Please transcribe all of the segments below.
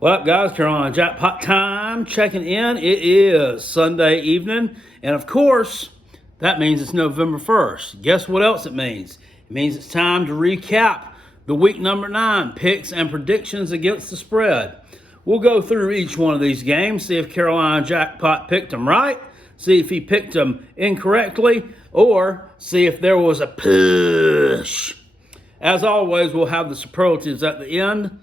What up, guys? Carolina Jackpot time. Checking in. It is Sunday evening. And of course, that means it's November 1st. Guess what else it means? It means it's time to recap the week number 9 picks and predictions against the spread. We'll go through each one of these games, see if Carolina Jackpot picked them right, see if he picked them incorrectly, or see if there was a push. As always, we'll have the superlatives at the end.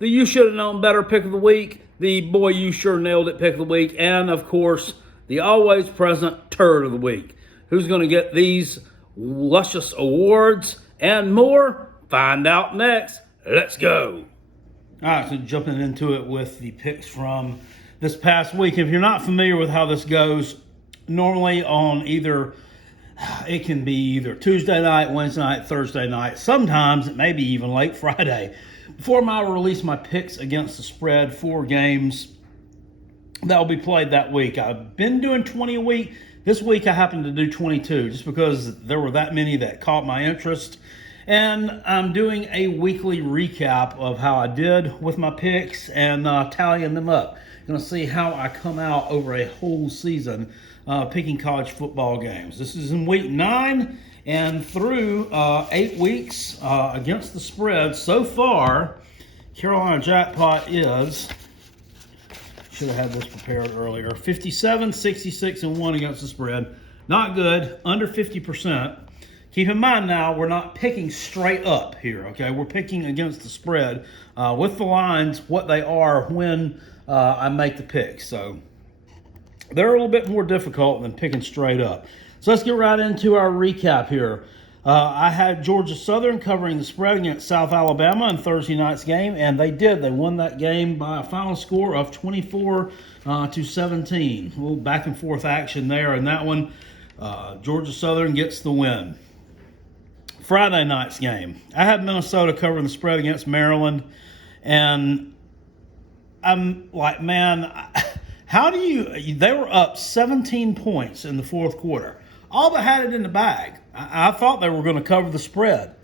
The you should have known better pick of the week, the boy you sure nailed it pick of the week, and of course, the always present turd of the week. Who's going to get these luscious awards and more? Find out next. Let's go. All right, so jumping into it with the picks from this past week. If you're not familiar with how this goes, normally on it can be either Tuesday night, Wednesday night, Thursday night. Sometimes it may be even late Friday. Before I release my picks against the spread, 4 games that will be played that week. I've been doing 20 a week. This week I happened to do 22 just because there were that many that caught my interest. And I'm doing a weekly recap of how I did with my picks and tallying them up. Going to see how I come out over a whole season picking college football games. This is in week 9 and through 8 weeks against the spread. So far, Carolina Jackpot is, should have had this prepared earlier, 57, 66, and 1 against the spread. Not good, under 50%. Keep in mind now, we're not picking straight up here, okay? We're picking against the spread with the lines, what they are when I make the picks. So they're a little bit more difficult than picking straight up. So let's get right into our recap here. I had Georgia Southern covering the spread against South Alabama in Thursday night's game, and they did. They won that game by a final score of 24 to 17. A little back and forth action there in that one. Georgia Southern gets the win. Friday night's game, I had Minnesota covering the spread against Maryland, and I'm like, man, how do you? They were up 17 points in the fourth quarter. All but had it in the bag. I thought they were going to cover the spread.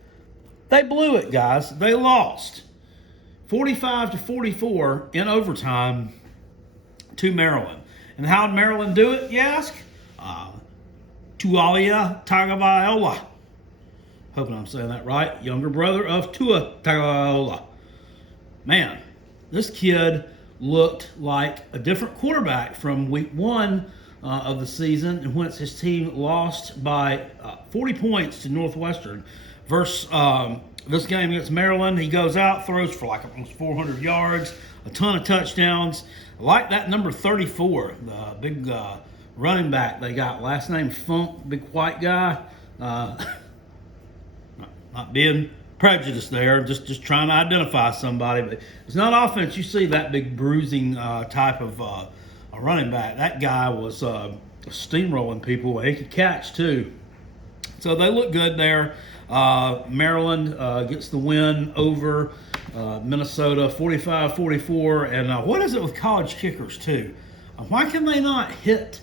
They blew it, guys. They lost 45 to 44 in overtime to Maryland. And how did Maryland do it, you ask? Tualia Tagovailoa. Hoping I'm saying that right. Younger brother of Tua Tagovailoa. Man, this kid looked like a different quarterback from week 1 of the season, in which his team lost by 40 points to Northwestern. Versus this game against Maryland, he goes out, throws for like almost 400 yards, a ton of touchdowns. I like that number 34, the big running back they got. Last name Funk, big white guy. Not being prejudiced there, just trying to identify somebody. But it's not offense. You see that big bruising type of a running back. That guy was steamrolling people. He could catch too. So they look good there. Maryland gets the win over Minnesota, 45-44. And what is it with college kickers too? Why can they not hit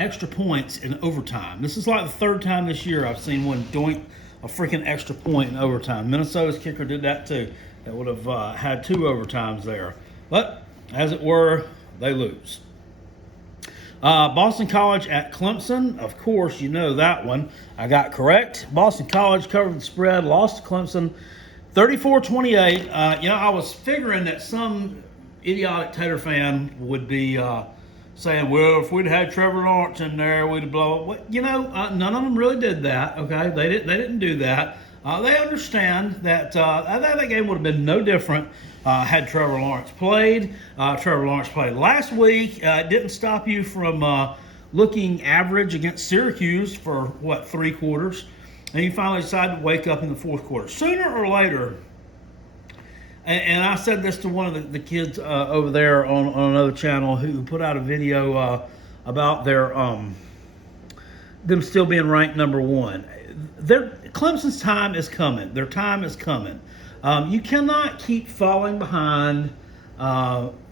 extra points in overtime? This is like the 3rd time this year I've seen one doink a freaking extra point in overtime. Minnesota's kicker did that too. They would have had 2 overtimes there. But, as it were, they lose. Boston College at Clemson. Of course, you know that one. I got correct. Boston College covered the spread, lost to Clemson 34-28. I was figuring that some idiotic Tater fan would be saying, well, if we'd had Trevor Lawrence in there, we'd have blown. None of them really did that. Okay, they didn't do that. They understand that that game would have been no different had Trevor Lawrence played. Trevor Lawrence played last week. It didn't stop you from looking average against Syracuse for 3 quarters, and you finally decided to wake up in the 4th quarter. Sooner or later. And I said this to one of the kids over there on another channel who put out a video about their them still being ranked number 1. Clemson's time is coming. Their time is coming. You cannot keep falling behind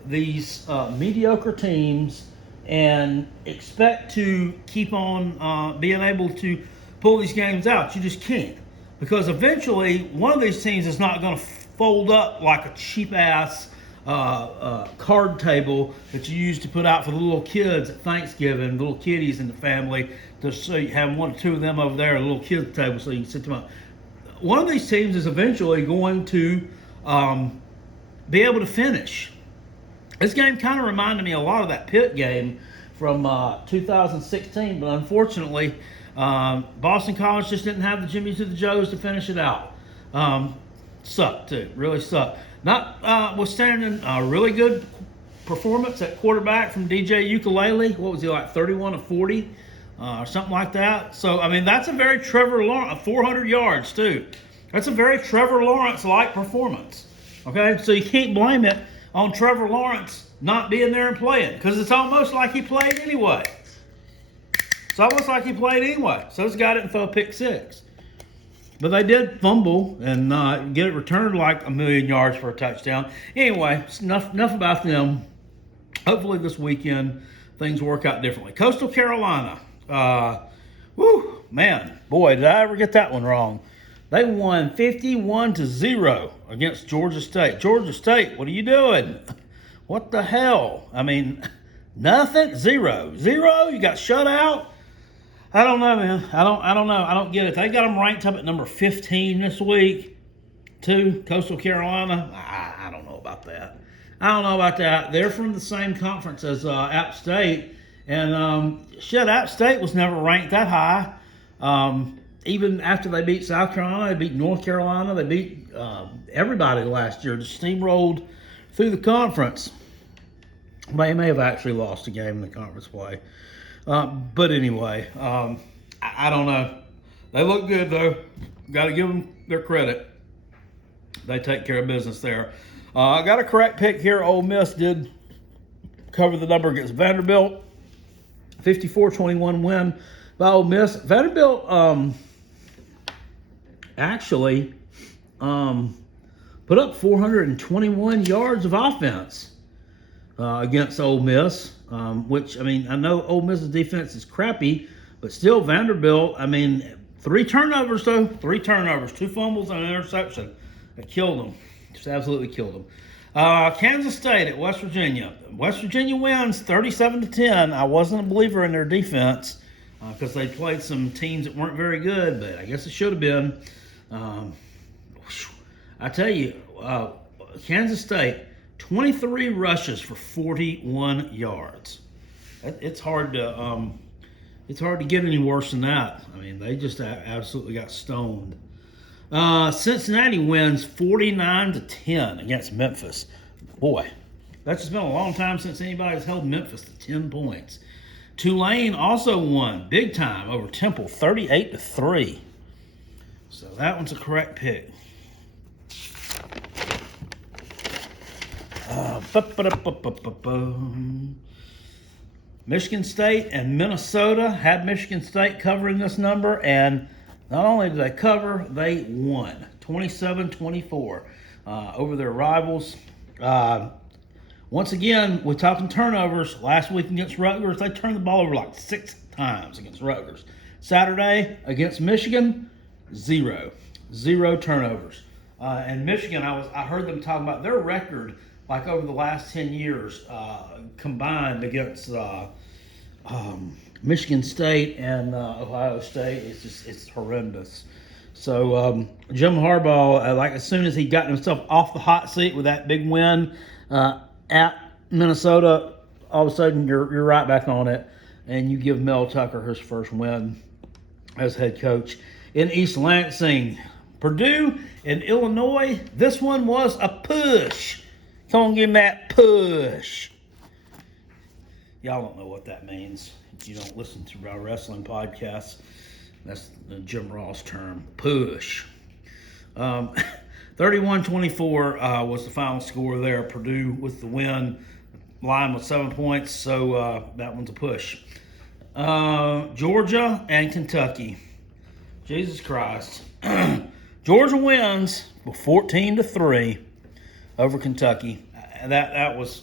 these mediocre teams and expect to keep on being able to pull these games out. You just can't. Because eventually, one of these teams is not going to fold up like a cheap-ass card table that you used to put out for the little kids at Thanksgiving, little kiddies in the family. Just so you have one or two of them over there, a little kids table, so you can sit them up. One of these teams is eventually going to be able to finish. This game kind of reminded me a lot of that Pitt game from 2016, but unfortunately, Boston College just didn't have the Jimmies or the Joes to finish it out. Sucked too, really sucked. Notwithstanding a really good performance at quarterback from DJ Ukulele. What was he, like 31 of 40 or something like that? So, I mean, that's a very Trevor Lawrence, 400 yards too. That's a very Trevor Lawrence-like performance. Okay, so you can't blame it on Trevor Lawrence not being there and playing, because it's almost like he played anyway. It's almost like he played anyway. So this guy didn't throw a pick six. But they did fumble and get it returned like 1,000,000 yards for a touchdown. Anyway, enough about them. Hopefully this weekend things work out differently. Coastal Carolina. Boy, did I ever get that one wrong. They won 51-0 against Georgia State. Georgia State, what are you doing? What the hell? I mean, nothing? Zero. You got shut out? I don't know, man. I don't know. I don't get it. They got them ranked up at number 15 this week, too. Coastal Carolina. I don't know about that. They're from the same conference as App State, and App State was never ranked that high. Even after they beat South Carolina, they beat North Carolina, they beat everybody last year. Just steamrolled through the conference. They may have actually lost a game in the conference play. But anyway, I don't know. They look good, though. Got to give them their credit. They take care of business there. I got a correct pick here. Ole Miss did cover the number against Vanderbilt. 54-21 win by Ole Miss. Vanderbilt actually put up 421 yards of offense against Ole Miss. Which, I mean, I know Ole Miss's defense is crappy, but still Vanderbilt, I mean, 3 turnovers, though. 3 turnovers, 2 fumbles, and an interception. That killed them. Just absolutely killed them. Kansas State at West Virginia. West Virginia wins 37-10. I wasn't a believer in their defense because they played some teams that weren't very good, but I guess it should have been. I tell you, Kansas State, 23 rushes for 41 yards. It's hard to get any worse than that. I mean, they just absolutely got stoned. Cincinnati wins 49-10 against Memphis. Boy, that's just been a long time since anybody's held Memphis to 10 points. Tulane also won big time over Temple, 38-3. So that one's a correct pick. Michigan State and Minnesota had Michigan State covering this number, and not only did they cover, they won 27-24 over their rivals. Once again, we're talking turnovers. Last week against Rutgers, they turned the ball over like 6 times against Rutgers. Saturday against Michigan, 0 turnovers. And Michigan, I heard them talking about their record, like over the last 10 years, combined against Michigan State and Ohio State. It's horrendous. So Jim Harbaugh, like as soon as he got himself off the hot seat with that big win at Minnesota, all of a sudden you're right back on it, and you give Mel Tucker his first win as head coach in East Lansing. Purdue and Illinois, this one was a push. Come on, give me that push. Y'all don't know what that means. If you don't listen to our wrestling podcasts, that's the Jim Ross term, push. 31-24 was the final score there. Purdue with the win. Line was 7 points, so that one's a push. Georgia and Kentucky. Jesus Christ. Georgia wins 14-3 over Kentucky. That was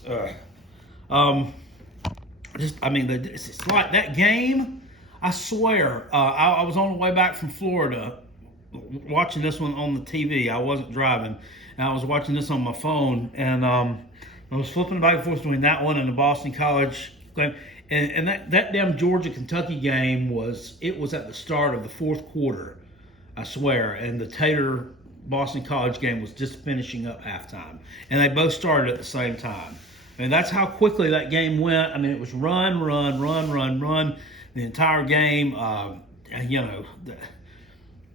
it's like that game. I swear, I was on the way back from Florida watching this one on the TV. I wasn't driving, and I was watching this on my phone, and I was flipping back and forth between that one and the Boston College game. And that damn Georgia-Kentucky game was at the start of the fourth quarter, I swear. And the Tater Boston College game was just finishing up halftime. And they both started at the same time. I mean, that's how quickly that game went. I mean, it was run the entire game.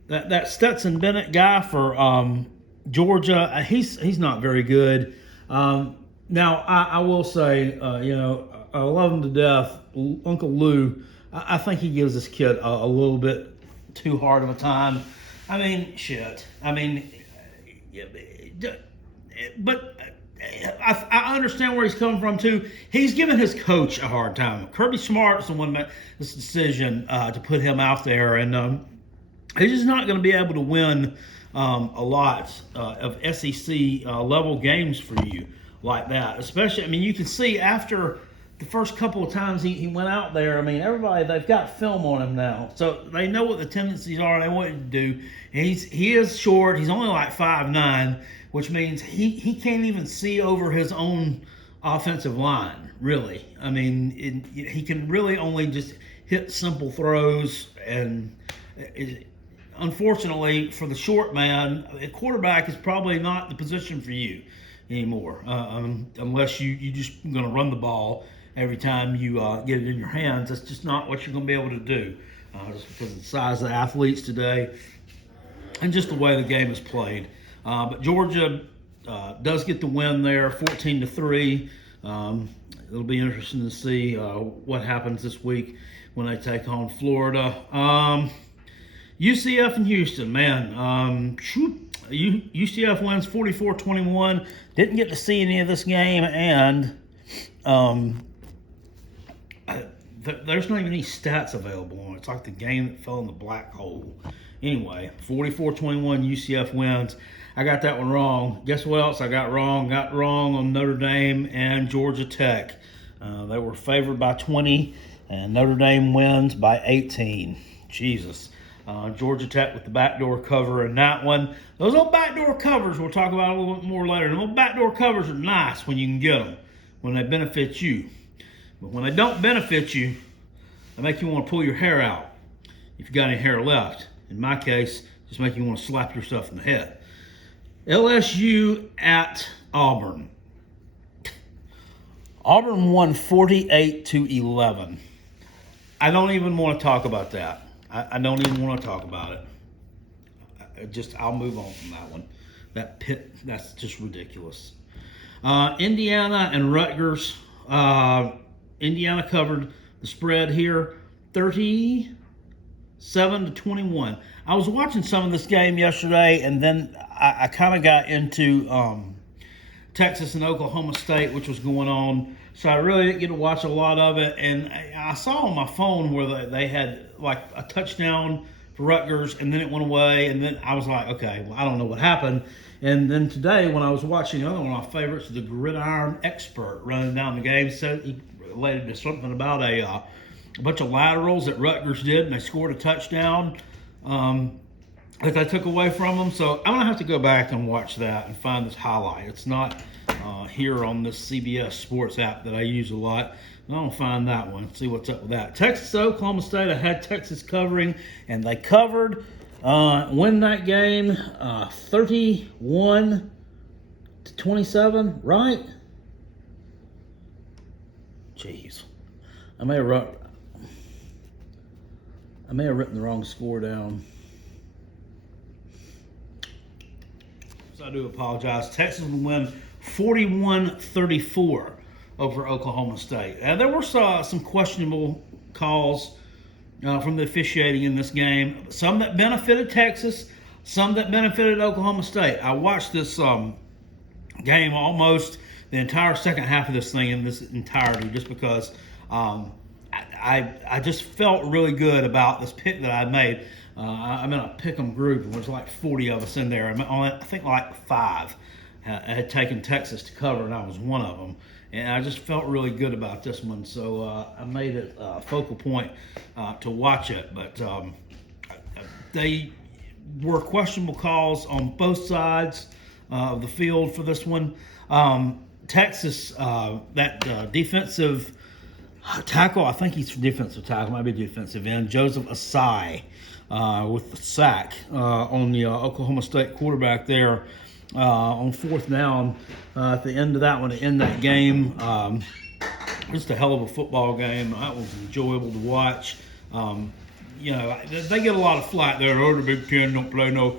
That Stetson Bennett guy for Georgia, he's not very good. Now, I will say, I love him to death. Uncle Lou, I think he gives this kid a little bit too hard of a time. I mean, shit. I mean, but I understand where he's coming from, too. He's giving his coach a hard time. Kirby Smart's the one that made this decision to put him out there, and he's just not going to be able to win a lot of SEC level games for you like that. Especially, I mean, you can see after the first couple of times he went out there, I mean, everybody, they've got film on him now. So they know what the tendencies are, they want him to do. And he is short. He's only like 5'9", which means he can't even see over his own offensive line, really. I mean, he can really only just hit simple throws. And unfortunately, for the short man, a quarterback is probably not the position for you anymore, unless you just going to run the ball every time you get it in your hands. That's just not what you're going to be able to do, just because of the size of the athletes today and just the way the game is played. But Georgia does get the win there, 14-3. It'll be interesting to see what happens this week when they take on Florida. UCF and Houston, man. UCF wins 44-21. Didn't get to see any of this game, and there's not even any stats available on it. It's like the game that fell in the black hole. Anyway, 44-21, UCF wins. I got that one wrong. Guess what else I got wrong? Got wrong on Notre Dame and Georgia Tech. They were favored by 20, and Notre Dame wins by 18. Jesus. Georgia Tech with the backdoor cover in that one. Those old backdoor covers, we'll talk about a little bit more later. Those backdoor covers are nice when you can get them, when they benefit you. But when they don't benefit you, they make you want to pull your hair out, if you got any hair left. In my case, just make you want to slap yourself in the head. LSU at Auburn. Auburn won 48-11. I don't even want to talk about that. I don't even want to talk about it. I'll move on from that one. That's just ridiculous. Indiana and Rutgers. Indiana covered the spread here, 37-21. I was watching some of this game yesterday, and then I kind of got into Texas and Oklahoma State, which was going on. So I really didn't get to watch a lot of it. And I saw on my phone where they had like a touchdown for Rutgers, and then it went away. And then I was like, okay, well, I don't know what happened. And then today, when I was watching another one of my favorites, the Gridiron Expert running down the game, said he related to something about a bunch of laterals that Rutgers did, and they scored a touchdown that they took away from them. So I'm going to have to go back and watch that and find this highlight. It's not here on this CBS Sports app that I use a lot. I'm going to find that one, see what's up with that. Texas, Oklahoma State, I had Texas covering, and they covered. Win that game 31-27, right? Jeez. I may have written the wrong score down. So I do apologize. Texas will win 41-34 over Oklahoma State. There were some questionable calls from the officiating in this game. Some that benefited Texas, some that benefited Oklahoma State. I watched this game almost the entire second half of this thing in this entirety, just because I just felt really good about this pick that I made. I'm in a pick'em group, and there's like 40 of us in there. I think like 5 had taken Texas to cover, and I was one of them. And I just felt really good about this one, so I made it a focal point to watch it. But they were questionable calls on both sides of the field for this one. Texas, that defensive tackle, I think he's defensive tackle, might be defensive end, Joseph Asai, with the sack on the Oklahoma State quarterback there on fourth down at the end of that one to end that game. Just a hell of a football game. That was enjoyable to watch. You know, they get a lot of flack there. Oh, the Big Ten don't play no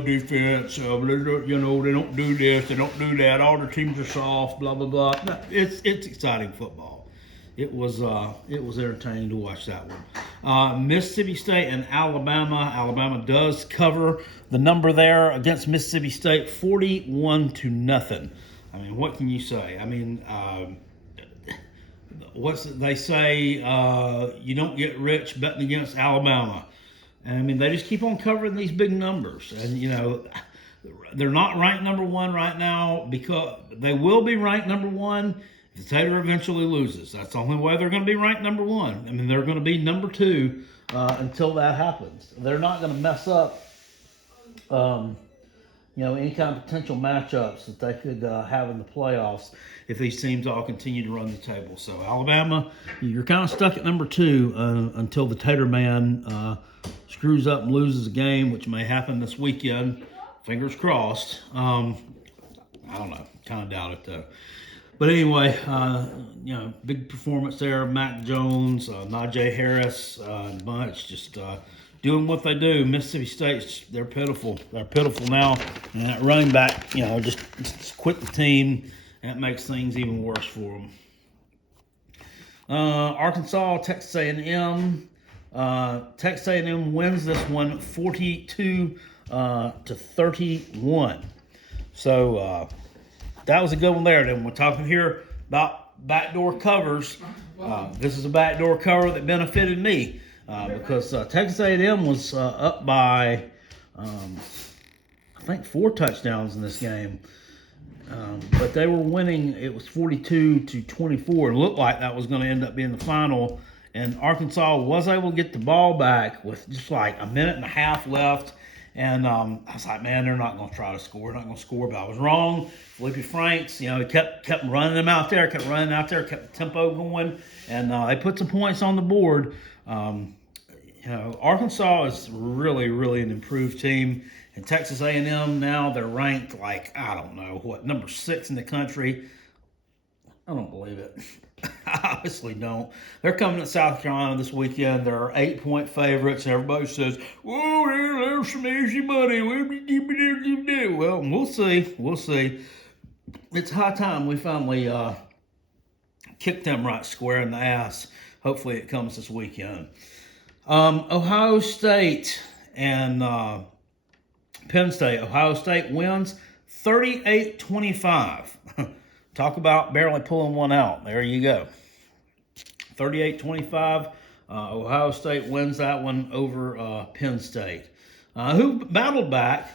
defense. You know, they don't do this, they don't do that. All the teams are soft. Blah blah blah. No, it's exciting football. It was entertaining to watch that one. Mississippi State and Alabama. Alabama does cover the number there against Mississippi State, 41-0. I mean, what can you say? I mean, they say? You don't get rich betting against Alabama. And I mean, they just keep on covering these big numbers. And, you know, they're not ranked number one right now, because they will be ranked number one if the Tater eventually loses. That's the only way they're going to be ranked number one. I mean, they're going to be number two until that happens. They're not going to mess up, you know, any kind of potential matchups that they could have in the playoffs if these teams all continue to run the table. So Alabama, you're kind of stuck at number two until the Tater Man screws up and loses a game, which may happen this weekend. Fingers crossed. I don't know. Kind of doubt it, though. But anyway, you know, big performance there. Mac Jones, Najee Harris, and bunch just doing what they do. Mississippi State, they're pitiful. They're pitiful now. And that running back, you know, just quit the team. That makes things even worse for them. Arkansas, Texas A&M. Texas A&M wins this one 42-31. So that was a good one there. Then we're talking here about backdoor covers. This is a backdoor cover that benefited me because Texas A&M was up by I think 4 touchdowns in this game. But they were winning. It was 42-24. It looked like that was going to end up being the final. And Arkansas was able to get the ball back with just like a minute and a half left. And I was like, man, they're not going to try to score. They're not going to score. But I was wrong. Felipe Franks, you know, he kept running them out there, kept the tempo going. And they put some points on the board. You know, Arkansas is really, really an improved team. And Texas A&M now, they're ranked like, I don't know, number 6 in the country. I don't believe it. I honestly don't. They're coming to South Carolina this weekend. They're 8-point favorites, and everybody says, "Whoa, there's some easy money." Well, we'll see. We'll see. It's high time we finally kick them right square in the ass. Hopefully it comes this weekend. Ohio State and Penn State. Ohio State wins 38-25. Talk about barely pulling one out. There you go. 38-25. Ohio State wins that one over Penn State, who battled back.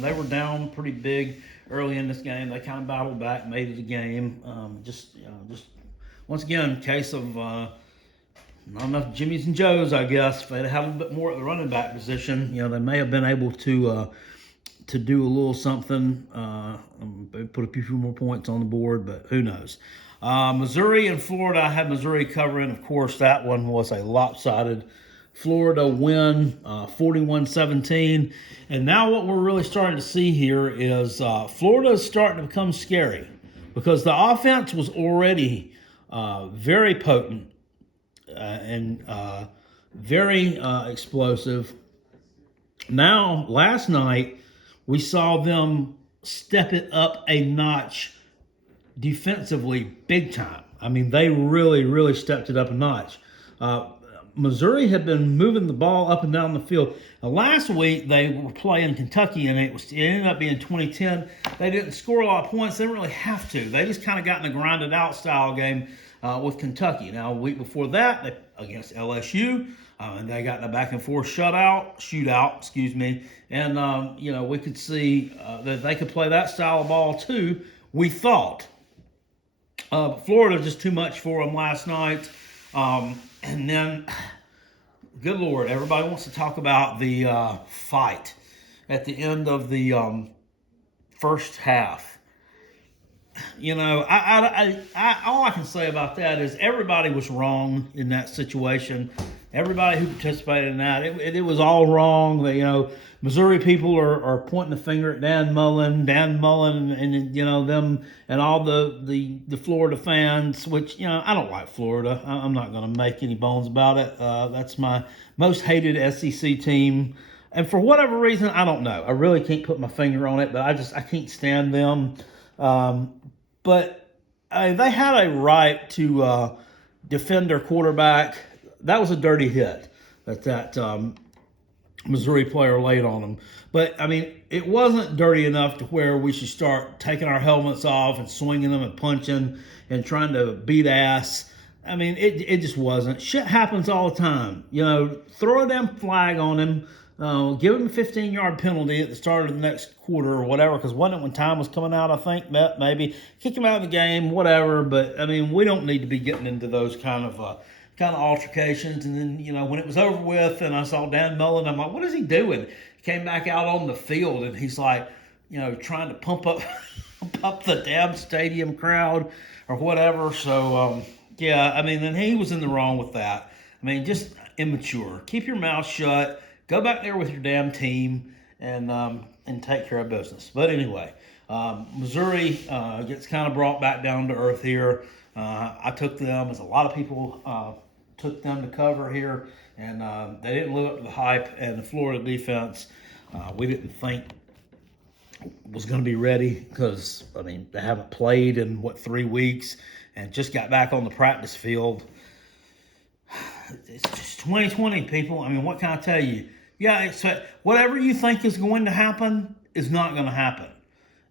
They were down pretty big early in this game. They kind of battled back, made it a game. Just once again, case of not enough Jimmys and Joes, I guess. If they'd had a little bit more at the running back position, you know, they may have been able to do a little something, put a few more points on the board, but who knows. Missouri and Florida, I had Missouri covering. Of course, that one was a lopsided Florida win, 41-17. And now what we're really starting to see here is Florida is starting to become scary because the offense was already very potent and very explosive. Now, last night, we saw them step it up a notch defensively big time. I mean, they really, really stepped it up a notch. Missouri had been moving the ball up and down the field. Now, last week, they were playing Kentucky, and it ended up being 2010. They didn't score a lot of points. They didn't really have to. They just kind of got in a grinded-out style game with Kentucky. Now, a week before that, against LSU, and they got in a back-and-forth shootout, and, you know, we could see that they could play that style of ball, too, we thought. Florida just too much for them last night. And then, good Lord, everybody wants to talk about the fight at the end of the first half. all I can say about that is everybody was wrong in that situation. Everybody who participated in that, it was all wrong. Missouri people are pointing the finger at Dan Mullen, and them and all the Florida fans. Which I don't like Florida. I'm not going to make any bones about it. That's my most hated SEC team. And for whatever reason, I don't know. I really can't put my finger on it, but I can't stand them. But they had a right to defend their quarterback. That was a dirty hit that Missouri player laid on them. But, it wasn't dirty enough to where we should start taking our helmets off and swinging them and punching and trying to beat ass. It just wasn't. Shit happens all the time. Throw a damn flag on him. Give him a 15-yard penalty at the start of the next quarter or whatever, because wasn't it when time was coming out, I think, maybe. Kick him out of the game, whatever. But, we don't need to be getting into those kind of altercations. And then, when it was over with and I saw Dan Mullen, I'm like, what is he doing? He came back out on the field and he's like, trying to pump up the damn stadium crowd or whatever. So, then he was in the wrong with that. Just immature. Keep your mouth shut. Go back there with your damn team and take care of business. But anyway, Missouri gets kind of brought back down to earth here. I took them, as a lot of people took them to cover here, and they didn't live up to the hype. And the Florida defense, we didn't think was going to be ready because, they haven't played in, 3 weeks and just got back on the practice field. It's just 2020, people. What can I tell you? Yeah, whatever you think is going to happen is not going to happen.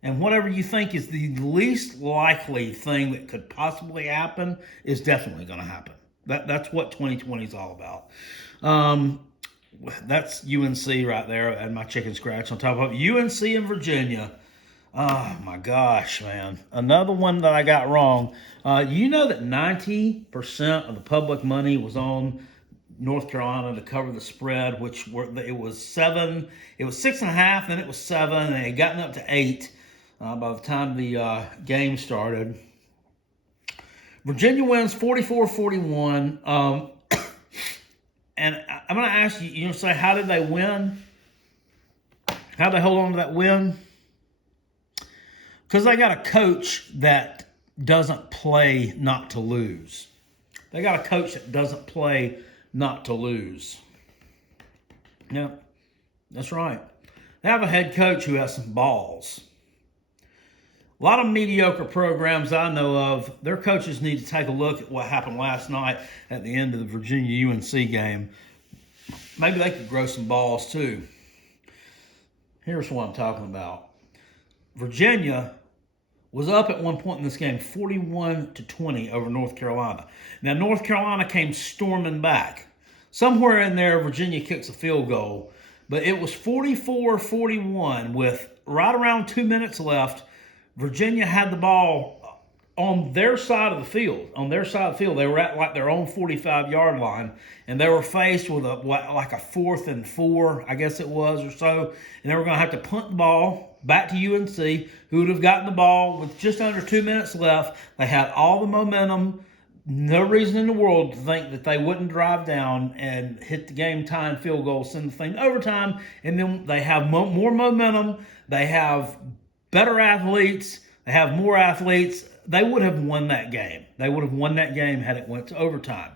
And whatever you think is the least likely thing that could possibly happen is definitely going to happen. That's what 2020 is all about. That's UNC right there and my chicken scratch on top of it. UNC in Virginia. Oh, my gosh, man. Another one that I got wrong. That 90% of the public money was on North Carolina to cover the spread, it was 7. It was 6.5, then it was 7, and it had gotten up to 8 by the time the game started. Virginia wins 44-41. And I'm going to ask you, say, how did they win? How did they hold on to that win? Because they got a coach that doesn't play not to lose. They got a coach that doesn't play not to lose. Yeah, that's right. They have a head coach who has some balls. A lot of mediocre programs I know of, their coaches need to take a look at what happened last night at the end of the Virginia-UNC game. Maybe they could grow some balls too. Here's what I'm talking about. Virginia was up at one point in this game 41-20 over North Carolina. Now, North Carolina came storming back. Somewhere in there, Virginia kicks a field goal, but it was 44-41 with right around 2 minutes left. Virginia had the ball on their side of the field. On their side of the field, they were at their own 45-yard line, and they were faced with a 4th and 4, I guess it was, or so, and they were going to have to punt the ball back to UNC, who would have gotten the ball with just under 2 minutes left. They had all the momentum. No reason in the world to think that they wouldn't drive down and hit the game-tying field goal, send the thing to overtime, and then they have more momentum. They have better athletes. They have more athletes. They would have won that game. They would have won that game had it went to overtime.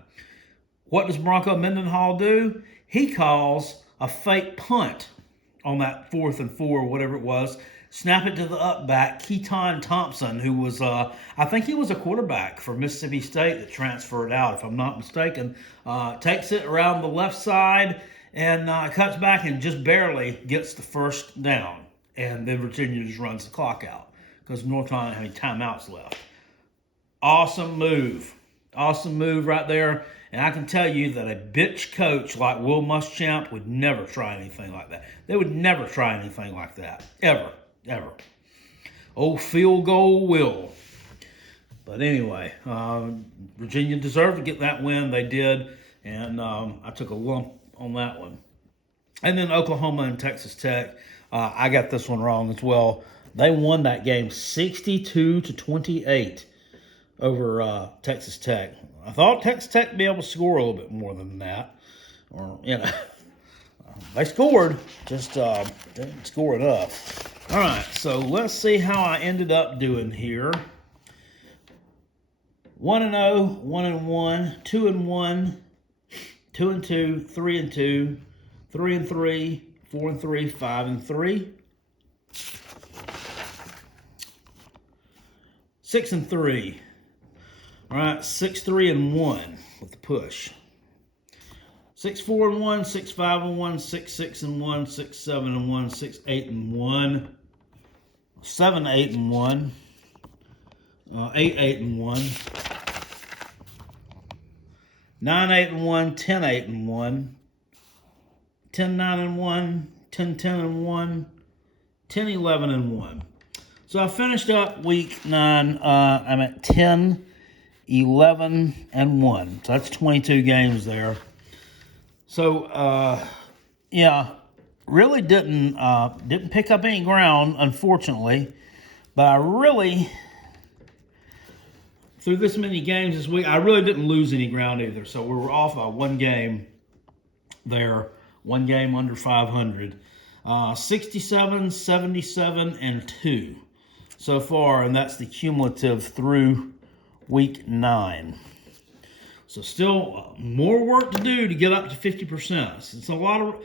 What does Bronco Mendenhall do? He calls a fake punt on that 4th and 4, whatever it was. Snap it to the up back, Keaton Thompson, who was, I think he was a quarterback for Mississippi State that transferred out, if I'm not mistaken. Takes it around the left side and cuts back and just barely gets the first down. And then Virginia just runs the clock out because North Carolina had any timeouts left. Awesome move. Awesome move right there. And I can tell you that a bitch coach like Will Muschamp would never try anything like that. They would never try anything like that. Ever. Old field goal Will. But anyway, Virginia deserved to get that win. They did. And I took a lump on that one. And then Oklahoma and Texas Tech. I got this one wrong as well. They won that game 62-28 over Texas Tech. I thought Texas Tech would be able to score a little bit more than that. Or, they scored, just didn't score enough. All right, so let's see how I ended up doing here. 1-0, 1-1, 2-1, 2-2, 3-2, 3-3, 4-3, 5-3, 6-3. All right, 6-3-1 with the push. 6-4-1, 6-5-1, 6-6-1, 6-7-1, 6-8-1, 7-8-1, 8-8-1, 9-8-1, 10-8-1, 10-9-1, 10-10-1, 10-11-1. So I finished up week 9. I'm at 10-11-1. So that's 22 games there. So really didn't pick up any ground, unfortunately. But I really, through this many games this week, I really didn't lose any ground either. So we were off by one game there, one game under 500. 67, 77, and 2 so far, and that's the cumulative through week 9. So still more work to do to get up to 50%. It's a lot of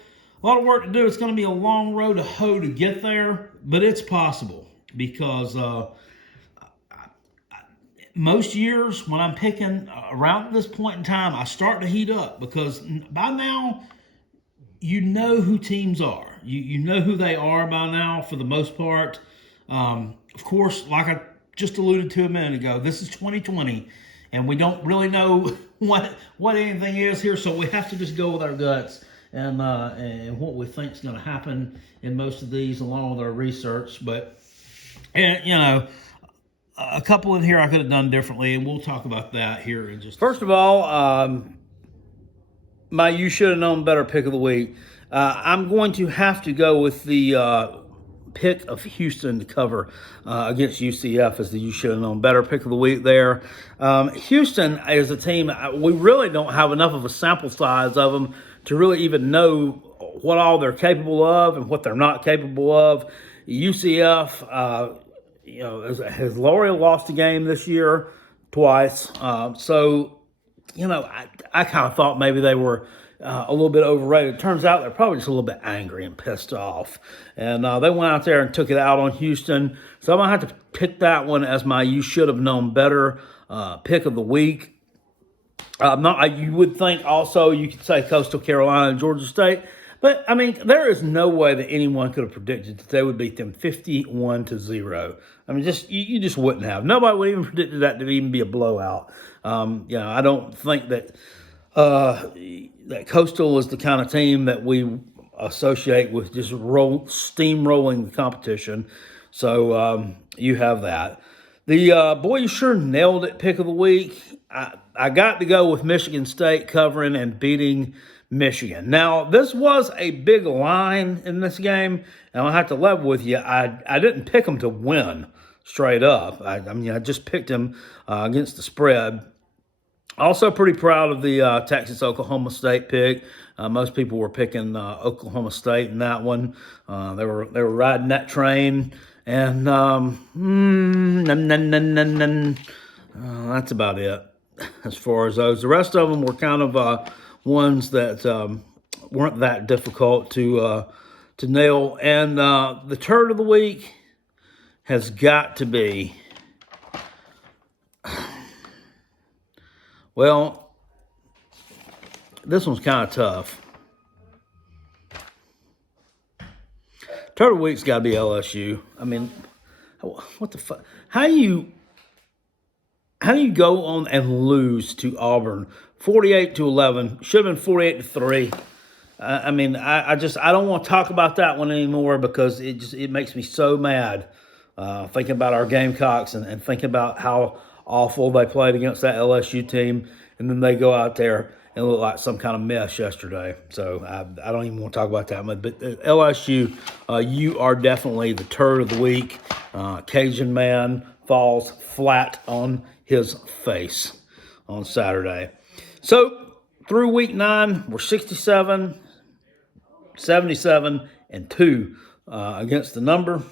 work to do. It's going to be a long road to hoe to get there, but it's possible because most years when I'm picking around this point in time, I start to heat up because by now you know who teams are. You know who they are by now for the most part. Of course, like I just alluded to a minute ago, this is 2020, and we don't really know what anything is here, so we have to just go with our guts and what we think is going to happen in most of these, along with our research. But a couple in here I could have done differently, and we'll talk about that here in just. First of all, my you should have known better pick of the week. I'm going to have to go with the pick of Houston to cover against UCF as the you should have known better pick of the week there. Houston is a team, we really don't have enough of a sample size of them to really even know what all they're capable of and what they're not capable of. UCF, has Laurie lost a game this year twice. So I kind of thought maybe they were a little bit overrated. It turns out they're probably just a little bit angry and pissed off. And they went out there and took it out on Houston. So I'm going to have to pick that one as my you should have known better pick of the week. You would think also you could say Coastal Carolina and Georgia State. But, I mean, there is no way that anyone could have predicted that they would beat them 51-0. I mean, you just wouldn't have. Nobody would even predicted that to even be a blowout. I don't think that that Coastal is the kind of team that we associate with just steamrolling the competition. So you have that. The boy, you sure nailed it pick of the week. I got to go with Michigan State covering and beating Michigan. Now, this was a big line in this game, and I'll have to level with you. I didn't pick them to win straight up. I just picked them against the spread. Also pretty proud of the Texas-Oklahoma State pick. Most people were picking Oklahoma State in that one. They were riding that train, and that's about it as far as those. The rest of them were kind of ones that weren't that difficult to nail. And the turd of the week has got to be, well, this one's kind of tough. Turd of the week's got to be LSU. I mean, what the fuck? How do you go on and lose to Auburn 48-11? Should have been 48-3. I mean, I don't want to talk about that one anymore because it makes me so mad thinking about our Gamecocks and thinking about how awful they played against that LSU team, and then they go out there it looked like some kind of mess yesterday. So I don't even want to talk about that much. But LSU, you are definitely the turd of the week. Cajun man falls flat on his face on Saturday. So through week 9, we're 67, 77, and 2 against the number.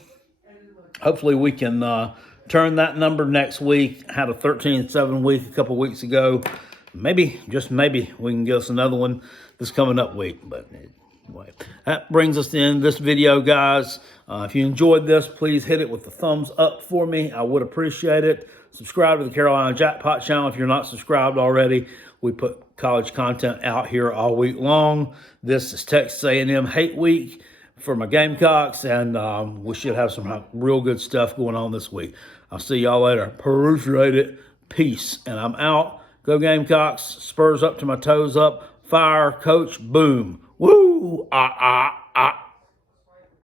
Hopefully we can turn that number next week. Had a 13-7 week a couple weeks ago. Maybe, just maybe, we can get us another one this coming up week. But anyway, that brings us to the end of this video, guys. If you enjoyed this, please hit it with the thumbs up for me. I would appreciate it. Subscribe to the Carolina Jackpot channel if you're not subscribed already. We put college content out here all week long. This is Texas A&M Hate Week for my Gamecocks, and we should have some real good stuff going on this week. I'll see y'all later. Appreciate it. Peace. And I'm out. Go Gamecocks. Spurs up to my toes up. Fire, coach. Boom. Woo. Ah, ah.